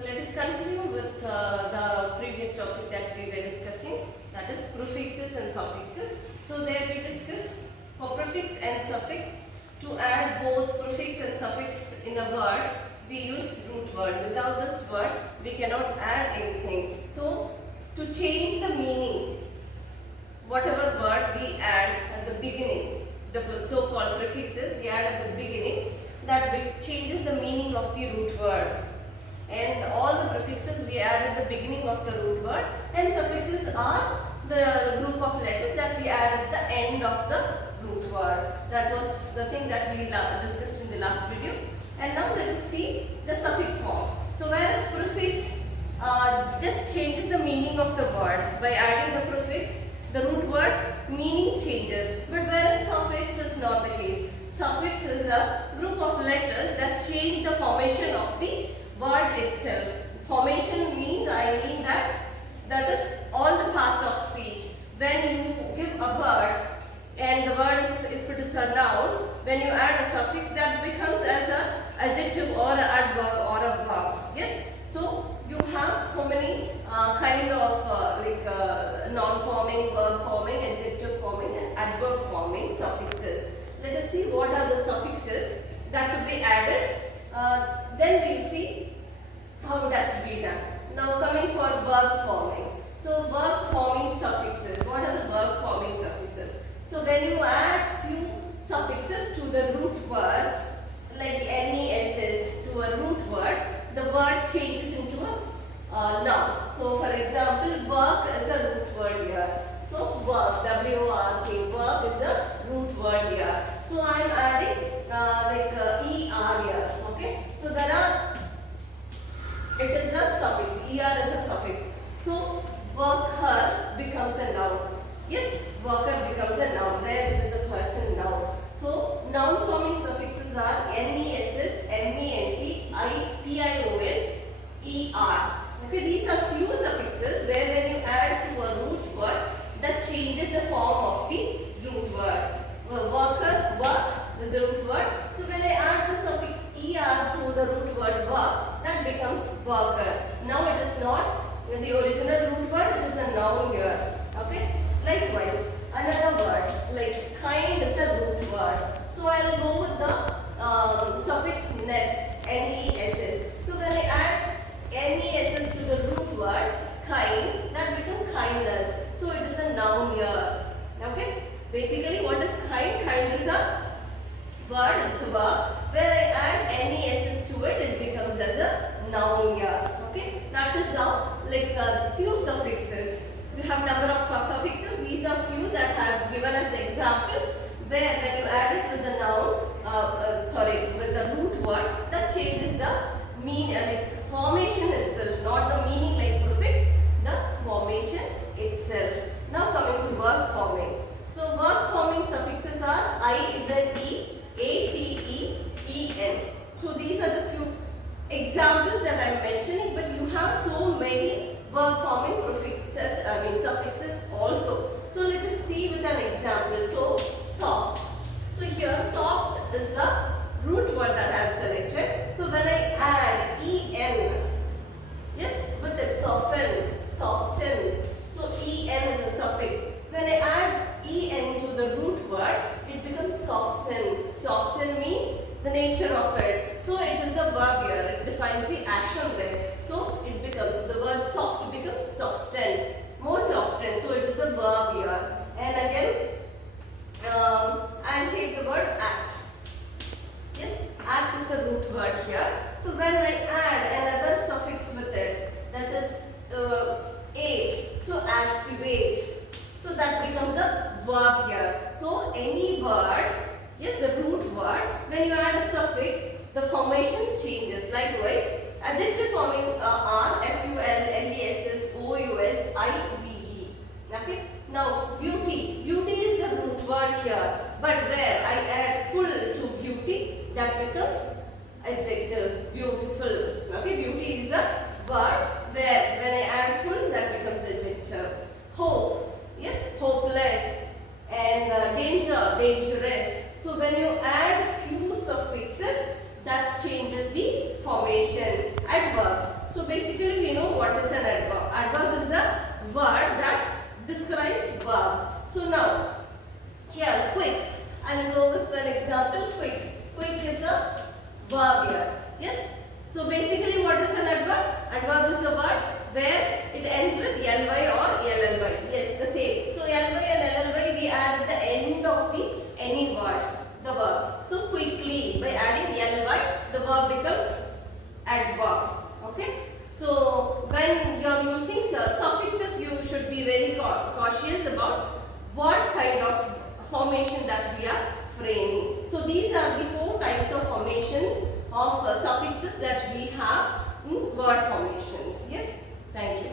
So let us continue with the previous topic that we were discussing, that is prefixes and suffixes. So there we discussed for prefix and suffix, to add both prefix and suffix in a word, we use root word. Without this word, we cannot add anything. So to change the meaning, whatever word we add at the beginning, the so-called prefixes we add at the beginning, that changes the meaning of the root word. And all the prefixes we add at the beginning of the root word, and suffixes are the group of letters that we add at the end of the root word. That was the thing that we discussed in the last video. And now let us see the suffix form. So whereas prefix just changes the meaning of the word, by adding the prefix, the root word meaning changes. But whereas suffix is not the case. Suffix is a group of letters that change the formation of the word itself. Formation means, that is all the parts of speech. When you give a word and the word is, if it is a noun, when you add a suffix, that becomes as an adjective or an adverb or a verb. Yes. So you have so many kind of noun forming, verb forming, adjective forming and adverb forming suffixes. Let us see what are the suffixes that to be added. Then we will see how it has to be done. Now coming for verb forming. So verb forming suffixes. What are the verb forming suffixes? So when you add few suffixes to the root words, like NESS to a root word, the word changes into a noun. So for example, work is the root word here. So work, W-O-R-K, work is the root word here. So I am adding ER here. Okay. So there are, it is a suffix, ER is a suffix. So worker becomes a noun. Yes, worker becomes a noun. There it is a person noun. So noun forming suffixes are NESS, MENT, ITION, ER. Okay, these are few suffixes where when you add to a root word, that changes the form of the root word. Worker, work is the root word. So when I add the suffix ER to the root word work, that becomes worker. Now it is not in the original root word, it is a noun here. Okay. Likewise, another word like kind is a root word. So I will go with the suffix ness, NESS. So when I add NESS to the root word kind, that becomes kindness. So it is a noun here. Okay. Basically, what is kind? Kind is a word, it's a verb. Where I add NESS to it, it becomes as a noun here. Okay. That is how few suffixes. You have number of suffixes. These are few that I have given as the example, where when you add it with the noun, with the root word, that changes the formation itself, not the meaning like prefix, the formation itself. Now coming to verb forming. So verb forming suffixes are IZE, ATE, EN. So these are the few examples that I am mentioning, but you have so many verb forming prefixes, suffixes also. So let us see with an example. So soft. So here soft is the root word that I have selected. So when I add EN, yes, with it soften, soften. So EN is a suffix. When I add EN to the root word, it becomes soften. Soften means the nature of it. So it is a verb here. It defines the action there. So it becomes, the word soft becomes soften. More soften. So it is a verb here. And again, I'll take the word act. Yes, act is the root word here. So when I add another suffix with it, that is ate. So activate. So that becomes a verb here. So any word, yes, the root word, when you add a suffix, the formation changes. Likewise, adjective forming are FUL, LESS, OUS, IVE. Okay. Now beauty. Beauty is the root word here. But where I add full to beauty, that becomes adjective. Beautiful. Okay. Beauty is a word where when I add full, that becomes adjective. Hope. Yes, hopeless. And danger, dangerous. So when you add few suffixes, that changes the formation. Adverbs. So basically we know what is an adverb. Adverb is a word that describes verb. So now here quick, I'll go with an example. Quick. Quick is a verb here. Yes. So basically what is an adverb? Adverb is a word where it ends with ly or lly. Yes, the same. So ly and lly we add at the end of the any word, the verb. So quickly, by adding ly, the verb becomes adverb. Okay. So when you are using suffixes, you should be very cautious about what kind of formation that we are framing. So these are the 4 types of formations of suffixes that we have in word formations. Yes. Thank you.